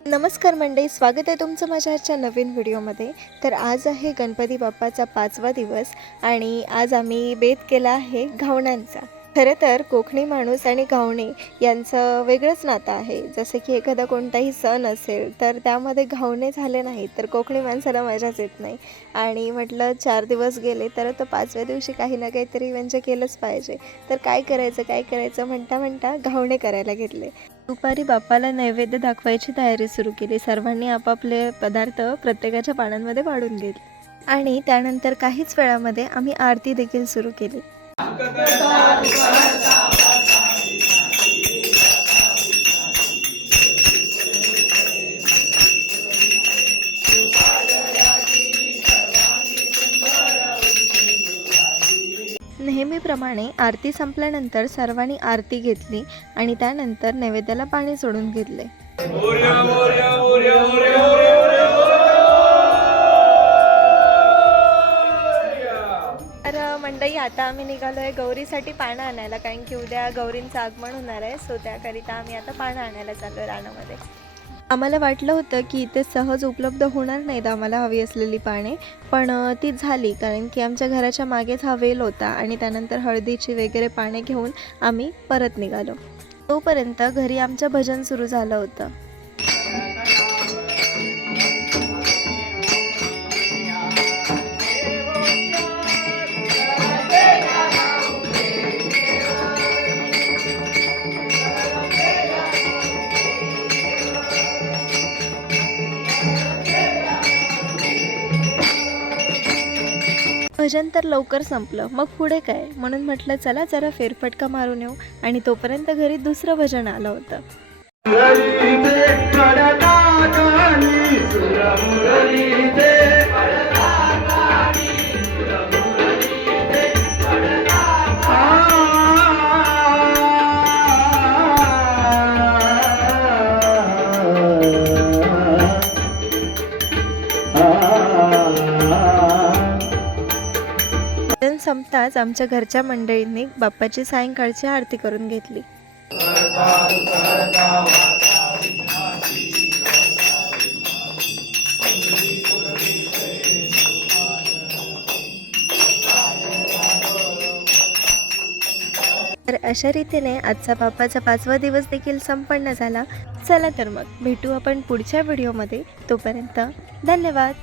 नमस्कार मंडळी, स्वागत आहे तुमचं माझ्या आजच्या नवीन व्हिडिओमध्ये। तर आज आहे गणपती बाप्पाचा 5वा दिवस आणि आज आम्ही बेत केला आहे घावण्यांचा। खरं तर कोकणी माणूस आणि घावणे यांचं वेगळंच नातं आहे। जसे की एखादा कोणताही सण असेल तर त्यामध्ये घावणे झाले नाही तर कोकणी माणसाला मजाच येत नाही। आणि म्हटलं 4 दिवस गेले तर 5व्या दिवशी काही ना काहीतरी म्हणजे केलंच पाहिजे। तर काय करायचं म्हणता म्हणता घावणे करायला घेतले। दुपारी बाप्पाला नैवेद्य दाखवायची तयारी सुरू केली। सर्वांनी आपापले पदार्थ प्रत्येकाच्या पानांमध्ये वाढून घेतले आणि त्यानंतर काहीच वेळामध्ये आम्ही आरती देखील सुरू केली। नेहमीप्रमाणे आरती संपल्यानंतर सर्वांनी आरती घेतली आणि त्यानंतर नैवेद्याला पाणी सोडून घेतले। तर मंडळी, आता आम्ही निघालोय गौरीसाठी पानं आणायला, कारण की उद्या गौरींचं आगमन होणार आहे। सो त्याकरिता आम्ही आता पानं आणायला चाललोय रानामध्ये। आम्हाला वाटलं होतं की इथे सहज उपलब्ध होणार नाहीत आम्हाला हवी असलेली पाने, पण ती झाली, कारण की आमच्या घराच्या मागेच हा वेल होता आणि त्यानंतर हळदीची वगैरे पाने घेऊन आम्ही परत निघालो। तोपर्यंत घरी आमचं भजन सुरू झालं होतं। भजन तर लवकर संपलं, मग पुढे काय म्हणून म्हटलं चला जरा फेरफटका मारून येऊ, आणि तोपर्यंत घरी दुसरं भजन आलं होतं। भजन संपताच आमच्या घरच्या मंडळींनी बाप्पाची सायंकाळची आरती करून घेतली। तर अशा रीतीने आजचा बाप्पाचा 5वा दिवस देखील संपन्न झाला। चला तर मग भेटू आपण पुढच्या व्हिडिओमध्ये। तोपर्यंत धन्यवाद।